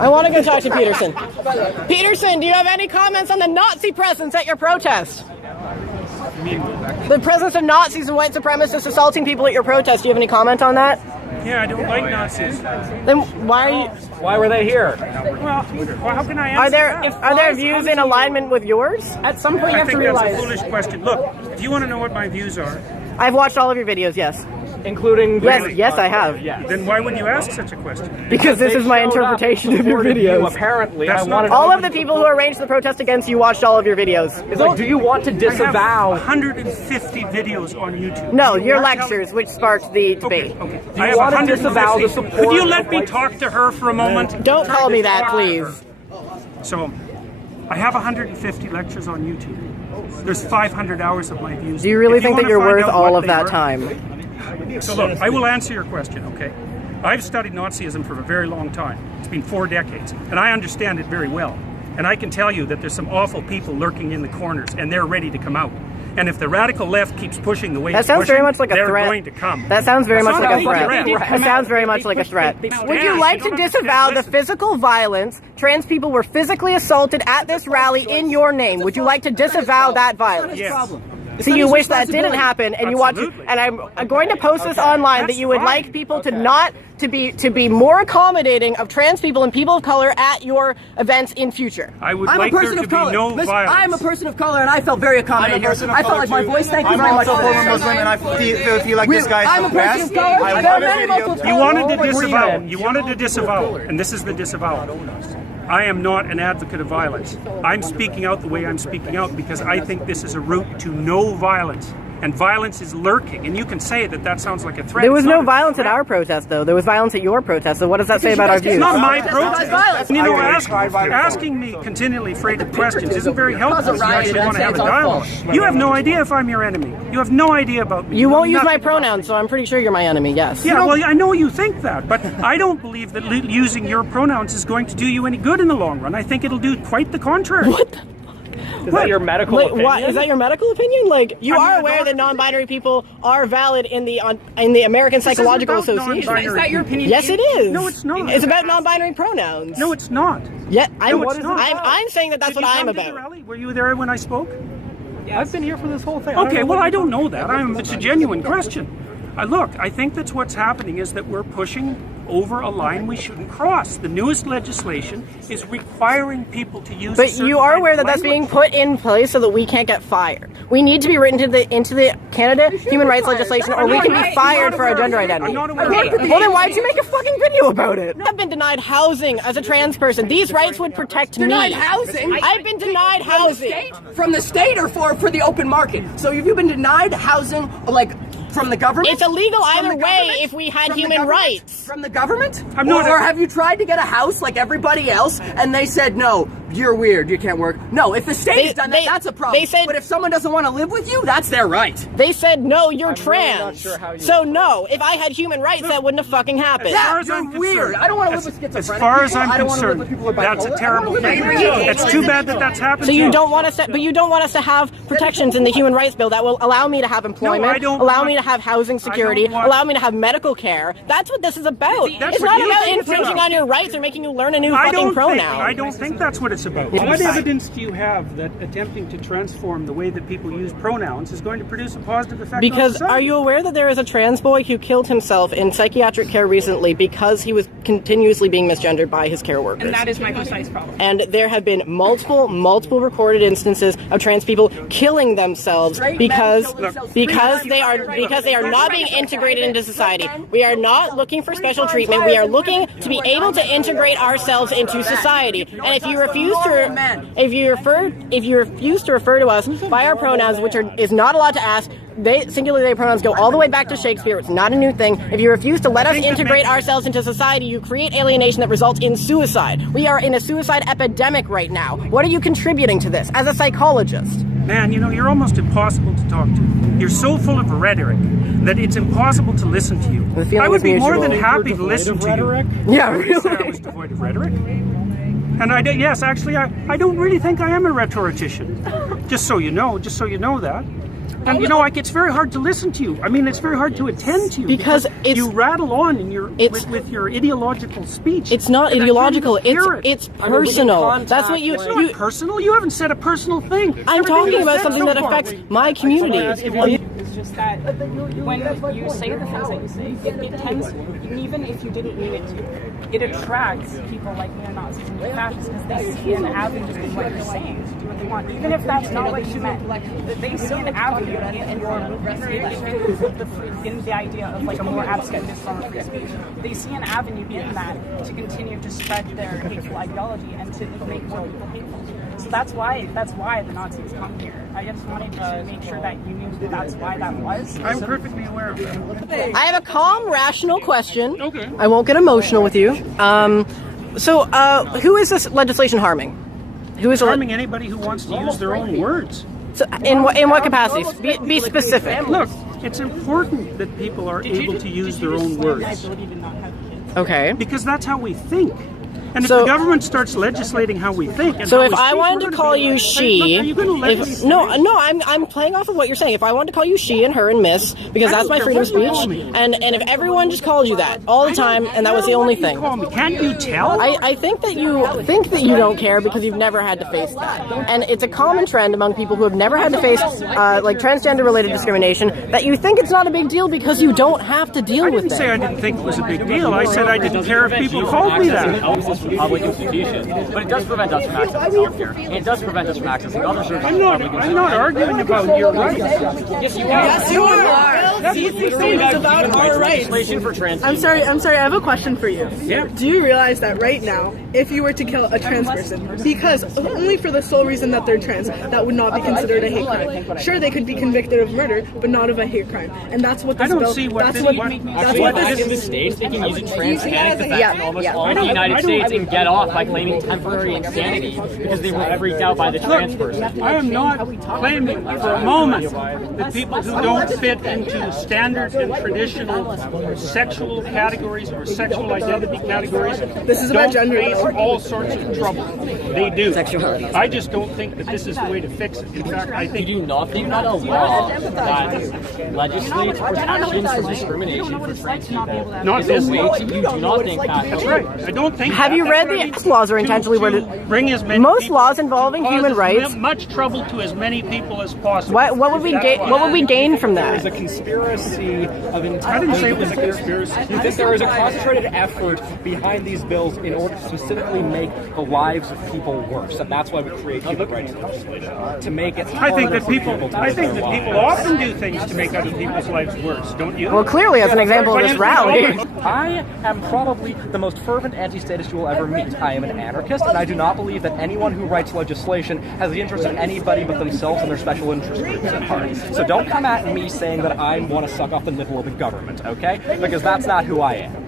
I want to go talk to Peterson. Peterson, do you have any comments on the Nazi presence at your protest? The presence of Nazis and white supremacists assaulting people at your protest. Do you have any comment on that? Yeah, I don't like Nazis. Then why are you? Why were they here? Well, how can I answer? Are their views in alignment with yours? At some point, you have to realize. That's a foolish question. Look, if you want to know what my views are, I've watched all of your videos. Yes. Including yes, I have. Yeah. Then why would you ask such a question? Because this is my interpretation of your videos. Apparently, all of the people who arranged the protest against you watched all of your videos. It's like, do you want to disavow? I have 150 videos on YouTube. No, your lectures, which sparked the debate. Okay. Do you want to disavow the support? Could you let me talk to her for a moment? Don't call me that, please. So, I have 150 lectures on YouTube. There's 500 hours of my views. Do you really think that you're worth all of that time? So look, I will answer your question, okay? I've studied Nazism for a very long time. It's been 4 decades, and I understand it very well. And I can tell you that there's some awful people lurking in the corners, and they're ready to come out. And if the radical left keeps pushing the way that sounds very much like a threat. They're going to come. That sounds very much like a threat. That sounds very much like a threat. Would you like to disavow the physical violence? Trans people were physically assaulted at this rally in your name. Would you like to disavow that violence? Yes. So you wish that didn't happen, and you want to, and I'm going to post this online that you would like people to not to be more accommodating of trans people and people of color at your events in future. I would like there to be no violence. I'm a person of color, and I felt very accommodating here. I felt like my voice. Thank you very much. I'm also a former Muslim, and I feel like this guy I'm is a the person best. of color. There are many Muslims. You wanted to disavow. You wanted to disavow, and this is the disavow. I am not an advocate of violence. I'm speaking out the way I'm speaking out because I think this is a route to no violence. And violence is lurking. And you can say that that sounds like a threat. There was no violence at our protest, though. There was violence at your protest. So what does that say about our views? It's not my protest. You know, asking me continually freighted questions isn't very helpful if you actually want to have a dialogue. You have no idea if I'm your enemy. You have no idea about me. You won't use my pronouns, so I'm pretty sure you're my enemy, yes. Yeah, well, I know you think that, but I don't believe that using your pronouns is going to do you any good in the long run. I think it'll do quite the contrary. What the? Is that your medical opinion? What, is that your medical opinion? Like, you are aware that non-binary people are valid in the American Psychological Association. Is that your opinion? Yes, it is. No, it's not. It's about non-binary pronouns. No, it's not. Yeah, I'm saying that that's what I'm about. Were you there when I spoke? I've been here for this whole thing. Okay, well, I don't know that. It's a genuine question. Look, I think that's what's happening is that we're pushing over a line we shouldn't cross. The newest legislation is requiring people to use. But you are aware that that's being put in place so that we can't get fired. We need to be written into the Canada human rights legislation, or we can be fired for our gender identity. Well, then why'd you make a fucking video about it? I've been denied housing as a trans person. These rights would protect me. Denied housing? I've been denied housing. From the state or for the open market? So have you been denied housing, like, from the government? It's illegal either way if we had human rights. From the government? Or have you tried to get a house like everybody else and they said, no, you're weird, you can't work? No, if the state has done that, that's a problem. But if someone doesn't want to live with you, that's their right. They said, no, you're trans. Really not sure so no, if I had human rights, that wouldn't have fucking happened. You're weird. I don't want to live with schizophrenic As far as I'm concerned, that's a terrible thing. It's too bad that that's happened. So you don't want us to, but you don't want us to have protections in the human rights bill that will allow me to have employment, allow me to have housing security, allow me to have medical care. That's what this is about. It's not about infringing on your rights or making you learn a new fucking pronoun. I don't think that's what it's about. What evidence do you have that attempting to transform the way that people use pronouns is going to produce a positive effect on society? Are you aware that there is a trans boy who killed himself in psychiatric care recently because he was continuously being misgendered by his care workers? And that is my precise problem. And there have been multiple recorded instances of trans people killing themselves because they are not being integrated into society. We are not looking for special treatment. We are looking to be able to integrate ourselves into society. And if you refuse to refer to us by our pronouns, which is not allowed to ask, singular they pronouns go all the way back to Shakespeare. It's not a new thing. If you refuse to let us integrate ourselves into society, you create alienation that results in suicide. We are in a suicide epidemic right now. What are you contributing to this as a psychologist? Man, you know, you're almost impossible to talk to. You're so full of rhetoric that it's impossible to listen to you. I would be more than happy to listen to you. Yeah, really? I was devoid of rhetoric. And yes, actually, I don't really think I am a rhetorician. Just so you know that. And you know, like, it's very hard to listen to you. I mean, it's very hard to attend to you because you rattle on in your with your ideological speech. It's not ideological. It's personal. That's what It's not personal. You haven't said a personal thing. I'm talking about something that affects my community. It's just that when you say the things that you say, it tends, even if you didn't mean it to, it attracts people like neo-Nazis and fascists because they see an avenue in what you're saying to do what they want. Even if that's not what you meant, they see an avenue in the idea of like a more abstract form of free speech. They see an avenue in that to continue to spread their hateful ideology and to make more people hateful. So that's why the Nazis come here. I just wanted to make sure that you knew that that's why that was. I'm perfectly aware of that. I have a calm, rational question. Okay. I won't get emotional with you. Who is this legislation harming? Who is harming anybody who wants to use their own words? So in what capacities? Be specific. Look, it's important that people are able to use their own words. Okay. Because that's how we think. And if the government starts legislating how we think, and so if I I wanted to call you she, I'm playing off of what you're saying. If I wanted to call you she and her and miss, because that's my freedom of speech, and if everyone just called you that all the time, and that was the only thing, can't you tell? I think that you don't care because you've never had to face that, and it's a common trend among people who have never had to face like transgender-related discrimination that you think it's not a big deal because you don't have to deal with it. I didn't say I didn't think it was a big deal. I said I didn't care if people called me that. From public institutions, but it does prevent us from accessing healthcare. And it does prevent us from accessing other services. I'm not arguing about your rights. Yes, you are. Yes, you are. These things about our rights. For trans I'm sorry. I have a question for you. Yeah. Do you realize that right now, if you were to kill a trans person, because only for the sole reason that they're trans, that would not be considered a hate crime. Sure, they could be convicted of murder, but not of a hate crime. And that's what this I don't bill. see what that's this. what in the States, they can use a transgenic defense in almost all the United States and get off by claiming temporary insanity because they were freaked out by the trans person. I am not claiming for a moment that people who don't fit into standard and traditional sexual categories or sexual identity categories about gender, face though. all sorts of trouble. They do. I just don't think that this is the way to fix it. In fact, I think You do not a law that legislates protections from discrimination for trans people. not this way. You do not think that. That's right. I don't think. Have you read the laws are intentionally worded? Bring as many Most people- laws involving human cause rights. much trouble to as many people as possible. What would we gain? What would we gain from There is that? a conspiracy of intent. I didn't say it was a conspiracy. You think there is a concentrated effort behind these bills in order to specifically make the lives of people worse, and that's why we create human rights legislation to make it. I think that harder for people. to I live think their that people lives. often do things to make other people's lives worse. Don't you? Well, clearly, as an example of this rally. I am probably the most fervent anti-statist you will ever meet. I am an anarchist, and I do not believe that anyone who writes legislation has the interest of anybody but themselves and their special interest groups at heart. So don't come at me saying that I want to suck off the nipple of the government, okay? Because that's not who I am.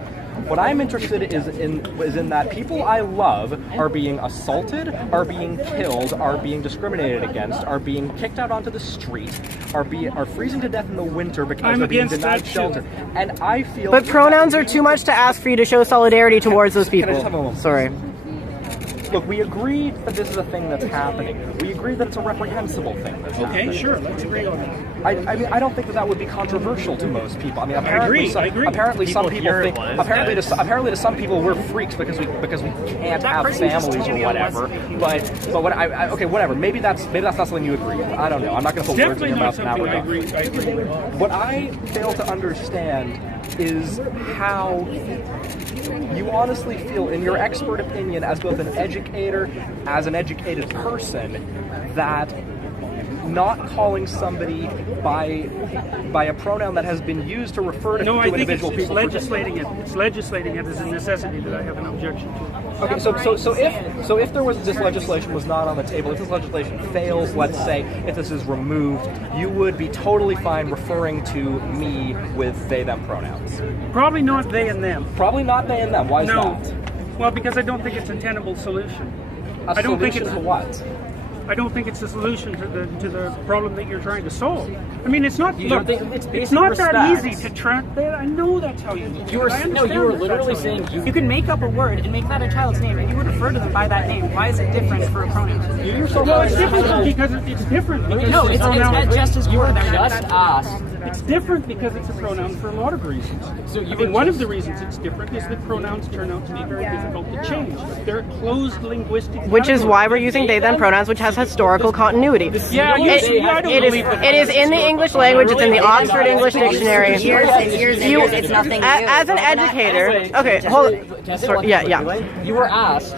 What I'm interested is in that people I love are being assaulted, are being killed, are being discriminated against, are being kicked out onto the street, are freezing to death in the winter because I'm they're being against denied that too. shelter. And I feel. But pronouns are too much to ask for you to show solidarity towards those Can I just have a people. moment? Sorry. Look, we agreed that this is a thing that's happening. We agreed that it's a reprehensible thing that's happening. Okay, sure. Let's agree on that. I mean, I don't think that would be controversial to most people. I mean, apparently, agree, I agree. apparently some People people here think. was Apparently, to some people, we're freaks because we can't have families or whatever. But what okay, whatever. Maybe that's not something you agree with. I don't know. I'm not going to put words in Definitely your not mouth in that something I regard. agree with. What I fail to understand is how you honestly feel, in your expert opinion, as both an educator, as an educated person, that not calling somebody by a pronoun that has been used to refer to, No, I think individual it's people. legislating it. It's legislating it as a necessity that I have an objection to. Okay, so if there was this legislation was not on the table, if this legislation fails, let's say, if this is removed, you would be totally fine referring to me with they them pronouns. Probably not they and them. Probably not they and them. Why is No. that? Well, because I don't think it's a tenable solution. A I don't think solution it's to what? I don't think it's a solution to the problem that you're trying to solve. I mean, it's not. Look, it's not that easy to track that. I know that's how you. You were literally saying you can make up a word and make that a child's name, and you would refer to them by that name. Why is it different for a pronoun? No, it's different because it's different. No, it's just as you were just asked. It's different because it's a pronoun for a lot of reasons. So one of the reasons it's different is that pronouns turn out to be very difficult to change. They're closed linguistic. Which is why we're using they them pronouns, which has historical continuity. Yeah, it is in the English language. It's in the Oxford English Dictionary. Years and years, it's nothing new. As an educator, okay, hold on. Sorry, yeah. You were asked,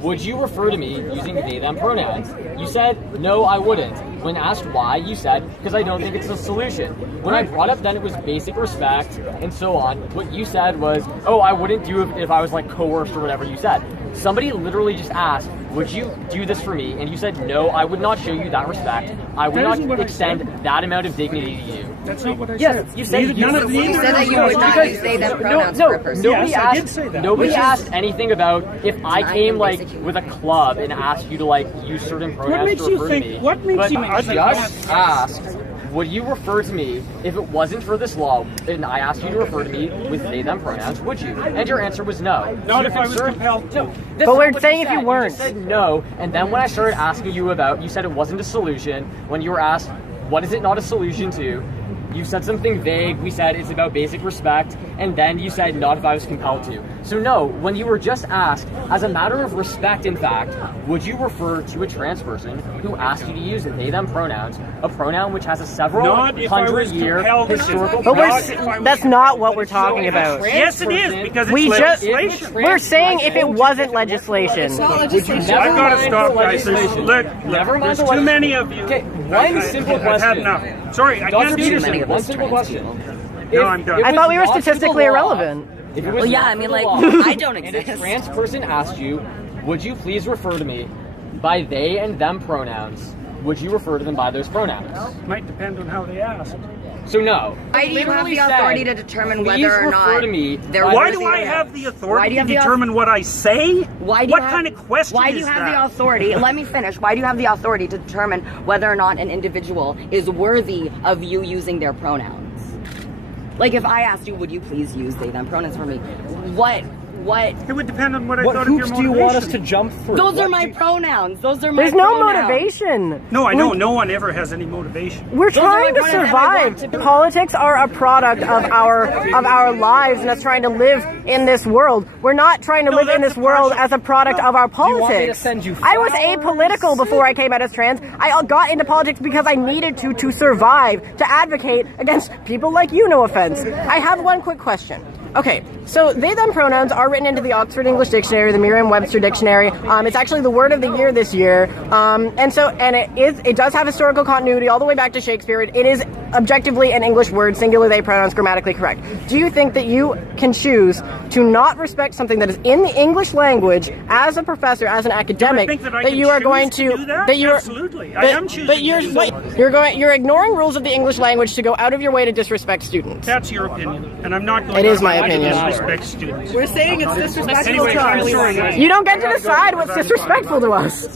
would you refer to me using they them pronouns? You said, no, I wouldn't. When asked why, you said, because I don't think it's a solution. When I brought up then it was basic respect and so on, what you said was, oh, I wouldn't do it if I was like coerced or whatever you said. Somebody literally just asked, would you do this for me? And you said, no, I would not show you that respect. I would not extend that amount of dignity to you. That's not what I said. Yes, you said you said that you would not use they them pronouns for a person. Nobody I did say that. Nobody asked anything about if I came like with a club and asked you to like use certain pronouns to refer to me. What makes you I just asked, would you refer to me if it wasn't for this law and I asked you to refer to me with they them pronouns, would you? And your answer was no. Not if I was compelled to. But we're saying if you weren't. You said no, and then when I started asking you about, you said it wasn't a solution. When you were asked, what is it not a solution to? You said something vague. We said it's about basic respect, and then you said not if I was compelled to. So no, when you were just asked, as a matter of respect, in fact, would you refer to a trans person who asked you to use they them pronouns, a pronoun which has a several hundred-year historical? But that's not what we're talking about. Yes, it is because it's legislation. We're saying if it wasn't legislation. I've got to stop, guys. Look, there's too many of you. Okay, one simple question. I've had enough. Sorry, I can't do this. One simple question. No, I'm done. I thought we were statistically irrelevant. Well, yeah, I mean, like, I don't exist. And a trans person asked you, would you please refer to me by they and them pronouns? Would you refer to them by those pronouns? Might depend on how they asked. So no. Why do you have the authority to determine whether or not... Why do I have the authority to determine what I say? What kind of question is that? Why do you have the authority... Let me finish. Why do you have the authority to determine whether or not an individual is worthy of you using their pronouns? Like, if I asked you, would you please use they, them pronouns for me? What? It would depend on what I thought of your motivation. What hoops do you want us to jump through? Those are my pronouns. Those are my There's pronouns. no motivation. No, I know. No one ever has any motivation. We're trying to survive. Politics are a product of our lives and us trying to live in this world. We're not trying to live in this world as a product of our politics. Do you want me to send you I was apolitical before I came out as trans. I got into politics because I needed to survive, to advocate against people like you, no offense. I have one quick question. Okay, so they them pronouns are written into the Oxford English Dictionary, the Merriam-Webster Dictionary. It's actually the word of the year this year, and it does have historical continuity all the way back to Shakespeare. It is objectively an English word, singular they pronouns, grammatically correct. Do you think that you can choose to not respect something that is in the English language as a professor, as an academic, that you are going to do that? Absolutely, I am choosing. But you're ignoring rules of the English language to go out of your way to disrespect students. That's your opinion, and I'm not going to. It is my opinion. Disrespect students. We're saying it's disrespectful Anyway, to I'm us. sorry. You don't get to decide what's disrespectful to us.